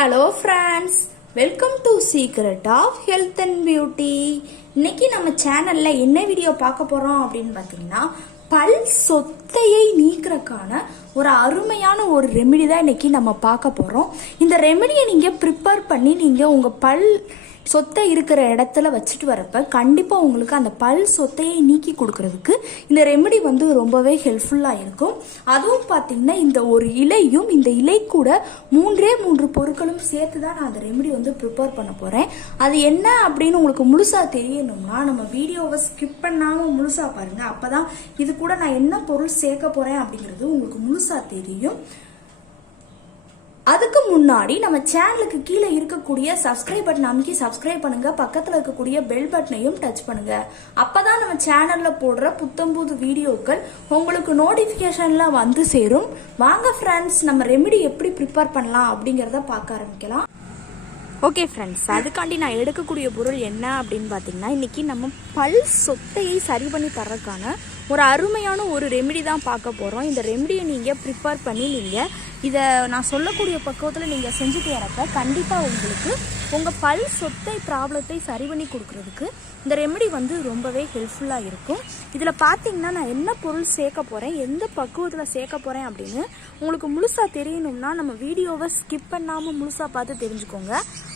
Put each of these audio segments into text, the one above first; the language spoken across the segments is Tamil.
Hello friends, welcome to secret of health and beauty. இன்னைக்கு நம்ம சேனல்ல என்ன வீடியோ பார்க்க போறோம் அப்படின்னு பார்த்தீங்கன்னா, பல் சொத்தையை நீக்கிறதுக்கான ஒரு அருமையான ஒரு ரெமெடி தான் இன்னைக்கு நம்ம பார்க்க போறோம். இந்த ரெமெடியை நீங்க ப்ரிப்பேர் பண்ணி நீங்க உங்க பல் சொத்தை இருக்கிற இடத்துல வச்சுட்டு வரப்ப கண்டிப்பாக உங்களுக்கு அந்த பல் சொத்தையை நீக்கி கொடுக்கறதுக்கு இந்த ரெமெடி வந்து ரொம்பவே ஹெல்ப்ஃபுல்லாக இருக்கும். அதுவும் பார்த்தீங்கன்னா இந்த ஒரு இலையும் இந்த இலை கூட மூன்று பொருட்களும் சேர்த்து தான் நான் அந்த ரெமெடி வந்து ப்ரிப்பேர் பண்ண போகிறேன். அது என்ன அப்படின்னு உங்களுக்கு முழுசாக தெரியணும்னா நம்ம வீடியோவை ஸ்கிப் பண்ணாமல் முழுசாக பாருங்கள். அப்போ தான் இது கூட நான் என்ன பொருள் சேர்க்க போகிறேன் அப்படிங்கிறது உங்களுக்கு முழுசாக தெரியும். அதுக்கு முன்னாடி நம்ம சேனலுக்கு கீழே இருக்கக்கூடிய சப்ஸ்கிரைப் பட்டன் அமைக்கி சப்ஸ்கிரைப் பண்ணுங்க. பக்கத்தில் இருக்கக்கூடிய பெல் பட்டனையும் டச் பண்ணுங்க. அப்பதான் நம்ம சேனல்ல போடுற புத்தம்புது வீடியோக்கள் உங்களுக்கு நோட்டிபிகேஷன்ல வந்து சேரும். வாங்க ஃப்ரெண்ட்ஸ், நம்ம ரெமெடி எப்படி ப்ரிப்பேர் பண்ணலாம் அப்படிங்கிறத பார்க்க ஆரம்பிக்கலாம். ஓகே ஃப்ரெண்ட்ஸ், அதுக்காண்டி நான் எடுக்கக்கூடிய பொருள் என்ன அப்படின்னு பார்த்தீங்கன்னா, இன்னைக்கு நம்ம பல் சொத்தையை சரி பண்ணி தர்றதுக்கான ஒரு அருமையான ஒரு ரெமெடி தான் பார்க்க போகிறோம். இந்த ரெமெடியை நீங்கள் ப்ரிப்பேர் பண்ணி நீங்கள் இதை நான் சொல்லக்கூடிய பக்குவத்தில் நீங்கள் செஞ்சுட்டு வரப்ப கண்டிப்பாக உங்களுக்கு உங்கள் பல் சொத்தை ப்ராப்ளத்தை சரி பண்ணி கொடுக்குறதுக்கு இந்த ரெமெடி வந்து ரொம்பவே ஹெல்ப்ஃபுல்லாக இருக்கும். இதில் பார்த்தீங்கன்னா நான் என்ன பொருள் சேர்க்க போகிறேன், எந்த பக்குவத்தில் சேர்க்க போகிறேன் அப்படின்னு உங்களுக்கு முழுசாக தெரியணும்னா நம்ம வீடியோவை ஸ்கிப் பண்ணாமல் முழுசாக பார்த்து தெரிஞ்சுக்கோங்க.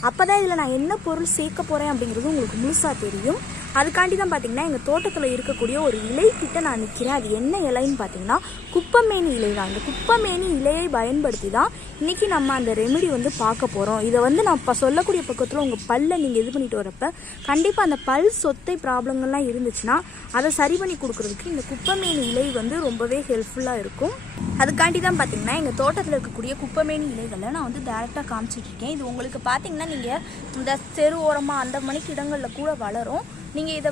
அப்போ தான் இதில் நான் என்ன பொருள் சேர்க்க போகிறேன் அப்படிங்கிறது உங்களுக்கு முழுசாக தெரியும். அதுக்காண்டி தான் பார்த்தீங்கன்னா எங்கள் தோட்டத்தில் இருக்கக்கூடிய ஒரு இலை கிட்ட நான் நிற்கிறேன். அது என்ன இலைன்னு பார்த்தீங்கன்னா குப்பமேனி இலை தான். இந்த குப்பமேனி இலையை பயன்படுத்தி தான் இன்றைக்கி நம்ம அந்த ரெமெடி வந்து பார்க்க போகிறோம். இதை வந்து நான் இப்போ சொல்லக்கூடிய பக்கத்தில் உங்கள் பல்லை நீங்கள் இது பண்ணிட்டு வரப்ப கண்டிப்பாக அந்த பல் சொத்தை ப்ராப்ளங்கள்லாம் இருந்துச்சுன்னா அதை சரி பண்ணி கொடுக்குறதுக்கு இந்த குப்பமேனி இலை வந்து ரொம்பவே ஹெல்ப்ஃபுல்லாக இருக்கும். அதுக்காண்டி தான் பார்த்தீங்கன்னா எங்கள் தோட்டத்தில் இருக்கக்கூடிய குப்பமேனி இலைகளை நான் வந்து டேரெக்டாக காமிச்சிட்ருக்கேன். இது உங்களுக்கு பார்த்தீங்கன்னா நீங்கள் இந்த தெரு ஓரமாக அந்த மணிக்கு இடங்களில் கூட வளரும். நீங்கள் இதை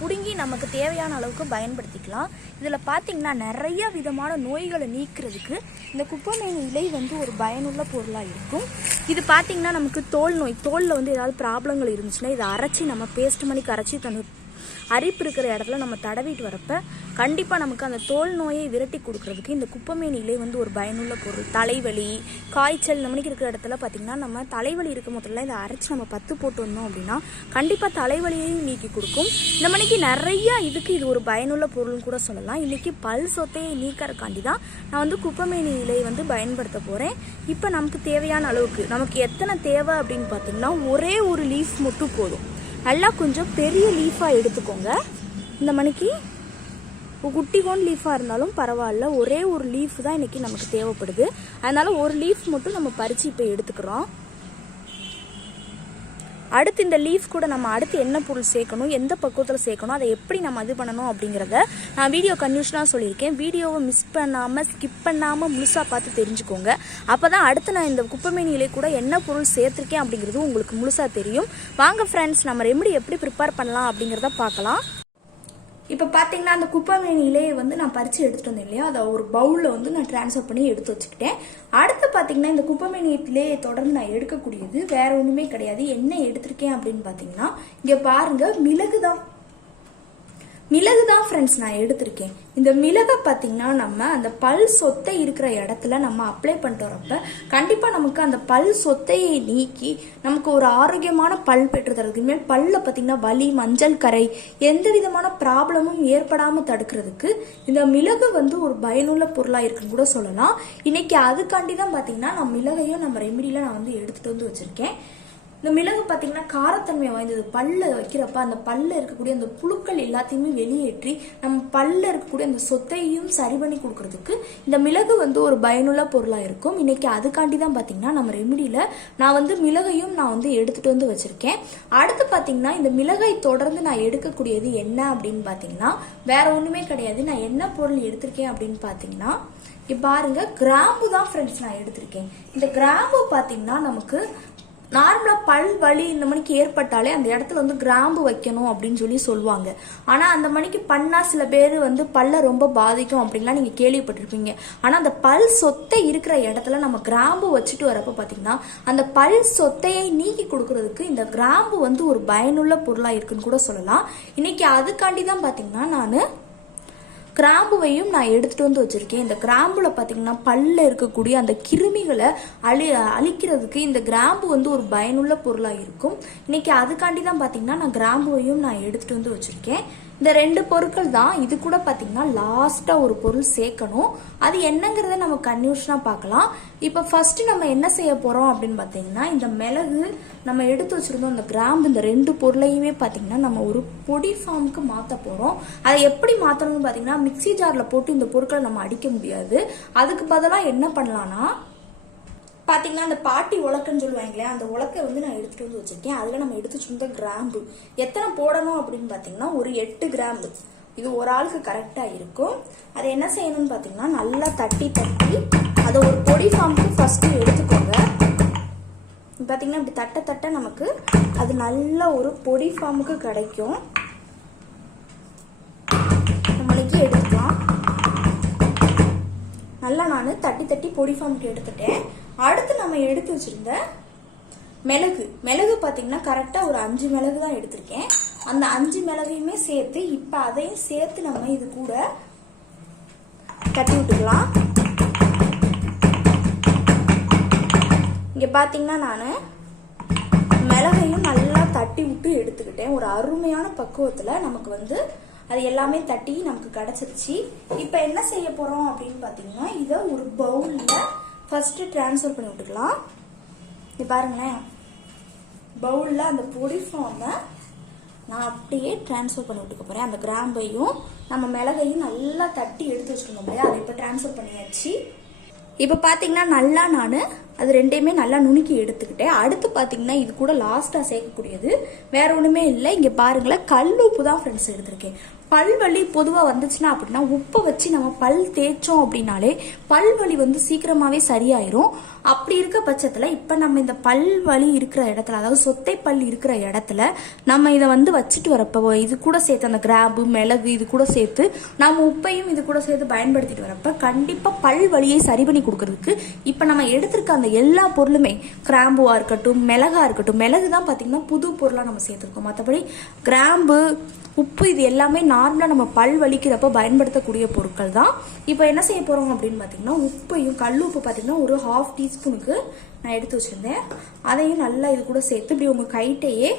பிடுங்கி நமக்கு தேவையான அளவுக்கு பயன்படுத்திக்கலாம். இதில் பார்த்தீங்கன்னா நிறைய விதமான நோய்களை நீக்கிறதுக்கு இந்த குப்பமேனி இலை வந்து ஒரு பயனுள்ள பொருளாக இருக்கும். இது பார்த்தீங்கன்னா நமக்கு தோல் நோய், தோலில் வந்து ஏதாவது ப்ராப்ளங்கள் இருந்துச்சுன்னா இதை அரைச்சி நம்ம பேஸ்ட் பண்ணி கரைச்சி அரிப்பு இருக்கிற இடத்துல நம்ம தடவிட்டு வரப்ப கண்டிப்பாக நமக்கு அந்த தோல் நோயை விரட்டி கொடுக்கறதுக்கு இந்த குப்பமேனி இலை வந்து ஒரு பயனுள்ள பொருள். தலைவலி, காய்ச்சல் இந்த மணிக்கு இருக்கிற இடத்துல பார்த்திங்கன்னா நம்ம தலைவலி இருக்கும் போதில் இதை அரைச்சி நம்ம பத்து போட்டு வந்தோம் அப்படின்னா கண்டிப்பாக தலைவலியையும் நீக்கி கொடுக்கும். இந்த மணிக்கு நிறையா இதுக்கு இது ஒரு பயனுள்ள பொருள்னு கூட சொல்லலாம். இன்றைக்கி பல் சொத்தையை நீக்கிறதுக்காண்டி தான் நான் வந்து குப்பமேனி இலையை வந்து பயன்படுத்த போகிறேன். இப்போ நமக்கு தேவையான அளவுக்கு நமக்கு எத்தனை தேவை அப்படின்னு பார்த்திங்கன்னா ஒரே ஒரு லீஃப் மட்டும் போதும். நல்லா கொஞ்சம் பெரிய லீஃபாக எடுத்துக்கோங்க. இந்த மணிக்கு குட்டி கோன் லீஃபாக இருந்தாலும் பரவாயில்ல, ஒரே ஒரு லீஃப் தான் இன்றைக்கி நமக்கு தேவைப்படுது. அதனால் ஒரு லீஃப் மட்டும் நம்ம பறித்து இப்போ எடுத்துக்கிறோம். அடுத்து இந்த லீஃப் கூட நம்ம அடுத்து என்ன பொருள் சேர்க்கணும், எந்த பக்குவத்தில் சேர்க்கணும், அதை எப்படி நம்ம இது பண்ணணும் அப்படிங்கிறத நான் வீடியோ கன்ஃபியூஷனாக சொல்லியிருக்கேன். வீடியோவை மிஸ் பண்ணாமல் ஸ்கிப் பண்ணாமல் முழுசாக பார்த்து தெரிஞ்சுக்கோங்க. அப்போ தான் அடுத்து நான் இந்த குப்பமேனி இலை கூட என்ன பொருள் சேர்த்துருக்கேன் அப்படிங்கிறது உங்களுக்கு முழுசாக தெரியும். வாங்க ஃப்ரெண்ட்ஸ், நம்ம ரெமெடி எப்படி ப்ரிப்பேர் பண்ணலாம் அப்படிங்கிறத பார்க்கலாம். இப்போ பார்த்தீங்கன்னா அந்த குப்பமேனி இலையை வந்து நான் பறித்து எடுத்துகிட்டு வந்தேன் இல்லையா, அதை ஒரு பவுலில் வந்து நான் ட்ரான்ஸ்ஃபர் பண்ணி எடுத்து வச்சுக்கிட்டேன். அடுத்து பார்த்தீங்கன்னா இந்த குப்பமேனி இலையை தொடர்ந்து நான் எடுக்கக்கூடியது வேற ஒன்றுமே கிடையாது. என்ன எடுத்திருக்கேன் அப்படின்னு பார்த்தீங்கன்னா இங்கே பாருங்கள், மிளகு தான் ஃப்ரெண்ட்ஸ் நான் எடுத்திருக்கேன். இந்த மிளகை பார்த்தீங்கன்னா நம்ம அந்த பல் சொத்தை இருக்கிற இடத்துல நம்ம அப்ளை பண்ணிட்டு வரப்ப கண்டிப்பாக நமக்கு அந்த பல் சொத்தையை நீக்கி நமக்கு ஒரு ஆரோக்கியமான பல் பெற்று தரதுக்கு மேல் பல்ல பார்த்தீங்கன்னா வலி, மஞ்சள் கரை, எந்த விதமான ப்ராப்ளமும் ஏற்படாமல் தடுக்கிறதுக்கு இந்த மிளகு வந்து ஒரு பயனுள்ள பொருளாக இருக்குன்னு கூட சொல்லலாம். இன்னைக்கு அதுக்காண்டி தான் பார்த்தீங்கன்னா நான் மிளகையும் நம்ம ரெமெடியில் நான் வந்து எடுத்துகிட்டு வந்து வச்சுருக்கேன். இந்த மிளகு பார்த்தீங்கன்னா காரத்தன்மை வாய்ந்தது. பல்ல வைக்கிறப்ப அந்த பல்ல இருக்கக்கூடிய அந்த புழுக்கள் எல்லாத்தையுமே வெளியேற்றி நம்ம பல்ல இருக்கக்கூடிய அந்த சொத்தையும் சரி பண்ணி கொடுக்கறதுக்கு இந்த மிளகு வந்து ஒரு பயனுள்ள பொருளாக இருக்கும். இன்னைக்கு அதுக்காண்டி தான் பார்த்தீங்கன்னா நம்ம ரெமெடியில் நான் வந்து மிளகையும் நான் வந்து எடுத்துகிட்டு வந்து வச்சுருக்கேன். அடுத்து பார்த்தீங்கன்னா இந்த மிளகை தொடர்ந்து நான் எடுக்கக்கூடியது என்ன அப்படின்னு பார்த்தீங்கன்னா வேற ஒன்றுமே கிடையாது. நான் என்ன பொருள் எடுத்திருக்கேன் அப்படின்னு பார்த்தீங்கன்னா இப்போ பாருங்க, கிராம்பு தான் ஃப்ரெண்ட்ஸ் நான் எடுத்திருக்கேன். இந்த கிராம்பு பார்த்தீங்கன்னா நமக்கு நார்மலாக பல் வலி இந்த மணிக்கு ஏற்பட்டாலே அந்த இடத்துல வந்து கிராம்பு வைக்கணும் அப்படின்னு சொல்லி சொல்லுவாங்க. ஆனால் அந்த மணிக்கு பண்ணால் சில பேர் வந்து பல்ல ரொம்ப பாதிக்கும் அப்படின்லாம் நீங்கள் கேள்விப்பட்டிருப்பீங்க. ஆனால் அந்த பல் சொத்தை இருக்கிற இடத்துல நம்ம கிராம்பு வச்சுட்டு வரப்போ பார்த்தீங்கன்னா அந்த பல் சொத்தையை நீக்கி கொடுக்கறதுக்கு இந்த கிராம்பு வந்து ஒரு பயனுள்ள பொருளாக இருக்குன்னு கூட சொல்லலாம். இன்னைக்கு அதுக்காண்டி தான் பார்த்தீங்கன்னா நான் கிராம்புவையும் நான் எடுத்துட்டு வந்து வச்சிருக்கேன். இந்த கிராம்புல பாத்தீங்கன்னா பல்ல இருக்கக்கூடிய அந்த கிருமிகளை அழிக்கிறதுக்கு இந்த கிராம்பு வந்து ஒரு பயனுள்ள பொருளா இருக்கும். இன்னைக்கு அதுக்காண்டி தான் பாத்தீங்கன்னா நான் கிராம்புவையும் நான் எடுத்துட்டு வந்து வச்சிருக்கேன். இந்த 2 பொருட்கள் தான். இது கூட பாத்தீங்கன்னா லாஸ்டா ஒரு பொருள் சேர்க்கணும். அது என்னங்கறத நம்ம கன்ஃபியூஷனா பார்க்கலாம். இப்ப ஃபர்ஸ்ட் நம்ம என்ன செய்ய போறோம் அப்படின்னு பாத்தீங்கன்னா, இந்த மிளகு நம்ம எடுத்து வச்சிருந்தோம், இந்த கிராம்பு, இந்த 2 பொருளையுமே பாத்தீங்கன்னா நம்ம ஒரு பொடி ஃபார்முக்கு மாத்த போறோம். அதை எப்படி மாத்தணும்னு பாத்தீங்கன்னா, மிக்ஸி ஜார்ல போட்டு இந்த பொருட்களை நம்ம அடிக்க முடியாது. அதுக்கு பதிலா என்ன பண்ணலாம்னா பாத்தீங்கன்னா அந்த பாட்டி உலக்கன்னு சொல்லுவாங்களே, அந்த உலக்கை வந்து நான் எடுத்துட்டு வந்து வச்சிருக்கேன். அதுல நம்ம எடுத்து வச்சிருந்த கிராம்பு எத்தனை போடணும் அப்படின்னு பாத்தீங்கன்னா ஒரு 8 கிராம்பு. இது ஒரு ஆளுக்கு கரெக்டா இருக்கும். அதை என்ன செய்யணும்னு பாத்தீங்கன்னா நல்லா தட்டி அதை ஒரு பொடி ஃபார்முக்கு ஃபர்ஸ்ட் எடுத்துக்கோங்க. பாத்தீங்கன்னா இப்படி தட்ட நமக்கு அது நல்ல ஒரு பொடி ஃபார்முக்கு கிடைக்கும். நம்மளுக்கு எடுத்துக்கலாம். நல்லா நான் தட்டி பொடி ஃபார்முக்கு எடுத்துட்டேன். அடுத்து நம்ம எடுத்து வச்சிருந்த மிளகு பாத்தீங்கன்னா கரெக்டா ஒரு 5 மிளகு தான் எடுத்திருக்கேன். அந்த 5 மிளகையுமே சேர்த்து இப்ப அதையும் சேர்த்து நம்ம இது கூட தட்டி விட்டுக்கலாம். இங்க பாத்தீங்கன்னா நானு மிளகையும் நல்லா தட்டி விட்டு எடுத்துக்கிட்டேன். ஒரு அருமையான பக்குவத்துல நமக்கு வந்து அது எல்லாமே தட்டி நமக்கு கிடைச்சிருச்சு. இப்ப என்ன செய்ய போறோம் அப்படின்னு பாத்தீங்கன்னா, இத ஒரு பவுல்ல ஃபர்ஸ்ட் டிரான்ஸ்ஃபர் பண்ணி விட்டுக்கலாம். இது பாருங்களேன், பவுல்ல அந்த பொடி ஃபார்மை நான் அப்படியே டிரான்ஸ்ஃபர் பண்ணி விட்டுக்க போறேன். அந்த கிராம்பையும் நம்ம மிளகையும் நல்லா தட்டி எடுத்து வச்சுக்கணும் இல்லையா, அதை இப்போ டிரான்ஸ்ஃபர் பண்ணியாச்சு. இப்போ பார்த்தீங்கன்னா நல்லா நான் அது ரெண்டையுமே நல்லா நுணுக்கி எடுத்துக்கிட்டேன். அடுத்து பார்த்தீங்கன்னா இது கூட லாஸ்ட்டாக சேர்க்கக்கூடியது வேற ஒன்றுமே இல்லை. இங்கே பாருங்களேன், கல் உப்பு தான் ஃப்ரெண்ட்ஸ் எடுத்திருக்கேன். பல்வலி பொதுவாக வந்துச்சுன்னா அப்படின்னா உப்பை வச்சு நம்ம பல் தேய்ச்சோம் அப்படின்னாலே பல்வலி வந்து சீக்கிரமாவே சரியாயிரும். அப்படி இருக்க பட்சத்தில் இப்போ நம்ம இந்த பல்வலி இருக்கிற இடத்துல, அதாவது சொத்தை பல் இருக்கிற இடத்துல நம்ம இதை வந்து வச்சுட்டு வரப்போ இது கூட சேர்த்து அந்த கிராம்பு மிளகு இது கூட சேர்த்து நம்ம உப்பையும் இது கூட சேர்த்து பயன்படுத்திட்டு வரப்ப கண்டிப்பாக பல் வலியை சரி பண்ணி கொடுக்கறதுக்கு இப்போ நம்ம எடுத்திருக்க அந்த எல்லா பொருளுமே, கிராம்புவா இருக்கட்டும் மிளகா இருக்கட்டும், மிளகு தான் பார்த்தீங்கன்னா புது பொருளாக நம்ம சேர்த்துருக்கோம். மற்றபடி கிராம்பு உப்பு இது எல்லாமே நார்மலாக நம்ம பல் வலிக்கிறப்ப பயன்படுத்தக்கூடிய பொருட்கள் தான். இப்போ என்ன செய்ய போறோம் அப்படின்னு பார்த்தீங்கன்னா, உப்பையும் கல் உப்பு பார்த்தீங்கன்னா ஒரு 1/2 டீஸ்பூனுக்கு நான் எடுத்து வச்சிருந்தேன். அதையும் நல்லா இது கூட சேர்த்து இப்படி உங்க கைட்டையே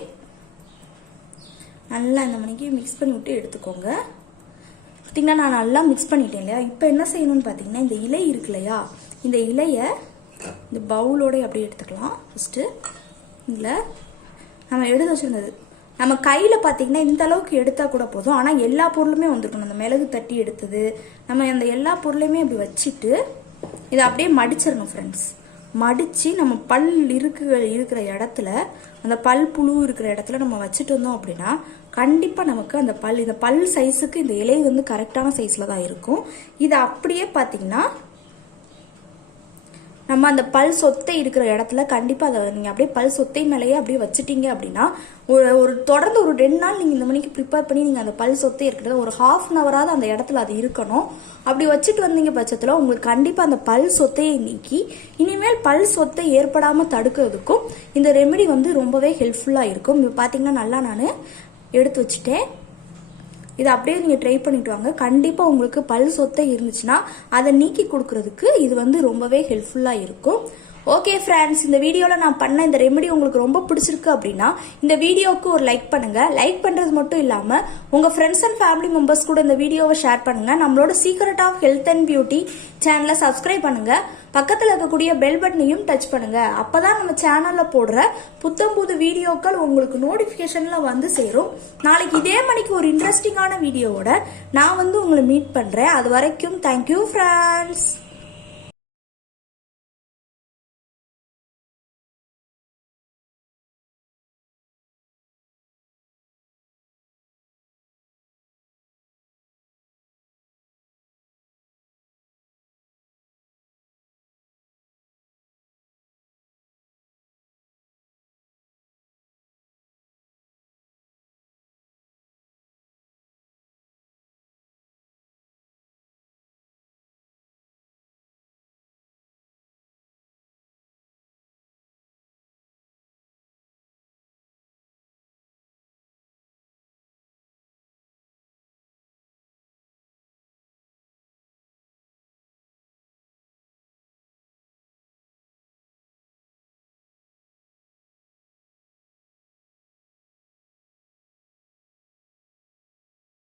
நல்லா இந்த மணிக்கு மிக்ஸ் பண்ணி விட்டு எடுத்துக்கோங்க. பார்த்தீங்கன்னா நான் நல்லா மிக்ஸ் பண்ணிட்டேன் இல்லையா. இப்போ என்ன செய்யணும்னு பார்த்தீங்கன்னா, இந்த இலை இருக்கு இல்லையா, இந்த இலையை இந்த பவுலோட அப்படியே எடுத்துக்கலாம். ஃபர்ஸ்ட் இதில் நம்ம எடுத்து வச்சிருந்தது நம்ம கையில் பார்த்தீங்கன்னா இந்த அளவுக்கு எடுத்தால் கூட போதும். ஆனால் எல்லா பொருளுமே வந்துருக்கணும். அந்த மிளகு தட்டி எடுத்தது நம்ம அந்த எல்லா பொருளையுமே அப்படி வச்சுட்டு இதை அப்படியே மடிச்சிடணும் ஃப்ரெண்ட்ஸ். மடித்து நம்ம பல் இருக்கிற இடத்துல, அந்த பல் புழு இருக்கிற இடத்துல நம்ம வச்சுட்டு வந்தோம் அப்படின்னா கண்டிப்பாக நமக்கு அந்த இந்த பல் சைஸுக்கு இந்த இலை வந்து கரெக்டான சைஸில் தான் இருக்கும். இதை அப்படியே பார்த்தீங்கன்னா நம்ம அந்த பல் சொத்தை இருக்கிற இடத்துல கண்டிப்பாக அதை நீங்கள் அப்படியே பல் சொத்தை மேலேயே அப்படியே வச்சுட்டீங்க அப்படின்னா தொடர்ந்து ஒரு 2 நாள் நீங்கள் இந்த மணிக்கு ப்ரிப்பேர் பண்ணி நீங்கள் அந்த பல் சொத்தை இருக்கிறத ஒரு 1/2 ஹவராவது அந்த இடத்துல அது இருக்கணும். அப்படி வச்சுட்டு வந்தீங்க பட்சத்தில் உங்களுக்கு கண்டிப்பாக அந்த பல் சொத்தையை நீக்கி இனிமேல் பல் சொத்தை ஏற்படாமல் தடுக்கிறதுக்கும் இந்த ரெமெடி வந்து ரொம்பவே ஹெல்ப்ஃபுல்லாக இருக்கும். இப்போ பார்த்தீங்கன்னா நல்லா நான் எடுத்து வச்சுட்டேன். இதை அப்படியே நீங்கள் ட்ரை பண்ணிட்டு வாங்க. கண்டிப்பாக உங்களுக்கு பல் சொத்தை இருந்துச்சுன்னா அதை நீக்கி கொடுக்கறதுக்கு இது வந்து ரொம்பவே ஹெல்ப்ஃபுல்லாக இருக்கும். ஓகே ஃப்ரெண்ட்ஸ், இந்த வீடியோவில் நான் பண்ண இந்த ரெமெடி உங்களுக்கு ரொம்ப பிடிச்சிருக்கு அப்படின்னா இந்த வீடியோவுக்கு ஒரு லைக் பண்ணுங்க. லைக் பண்ணுறது மட்டும் இல்லாமல் உங்கள் ஃப்ரெண்ட்ஸ் அண்ட் ஃபேமிலி மெம்பர்ஸ் கூட இந்த வீடியோவை ஷேர் பண்ணுங்க. நம்மளோட secret of health and beauty சேனலை சப்ஸ்கிரைப் பண்ணுங்க. பக்கத்தில் இருக்கக்கூடிய பெல் பட்டனையும் டச் பண்ணுங்க. அப்பதான் நம்ம சேனல்ல போடுற புத்தம்புது வீடியோக்கள் உங்களுக்கு நோட்டிபிகேஷன்ல வந்து சேரும். நாளைக்கு இதே மணிக்கு ஒரு இன்ட்ரெஸ்டிங்கான வீடியோவோட நான் வந்து உங்களை மீட் பண்றேன். அது வரைக்கும் தேங்க்யூ ஃப்ரெண்ட்ஸ்.